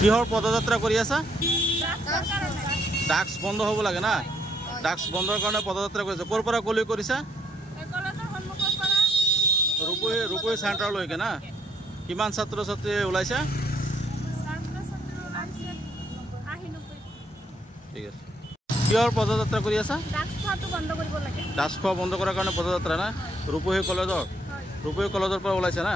কিহৰ পদযাত্ৰা কৰি আছা? ডাক্স বন্ধ হ'ব লাগে না? ডাক্স বন্ধৰ কাৰণে পদযাত্ৰা কৰিছা। ক'ৰ পৰা কলৈ কৰিছা? ৰূপহী চেণ্টাৰলৈকে না? কিমান ছাত্ৰ ছাত্ৰী ওলাইছে? ঠিক আছে। কিহৰ পদযাত্ৰা কৰি আছা? ডাক্স খোৱা বন্ধ কৰাৰ কাৰণে পদযাত্ৰা না? ৰূপহী কলেজৰ পৰা ওলাইছে না?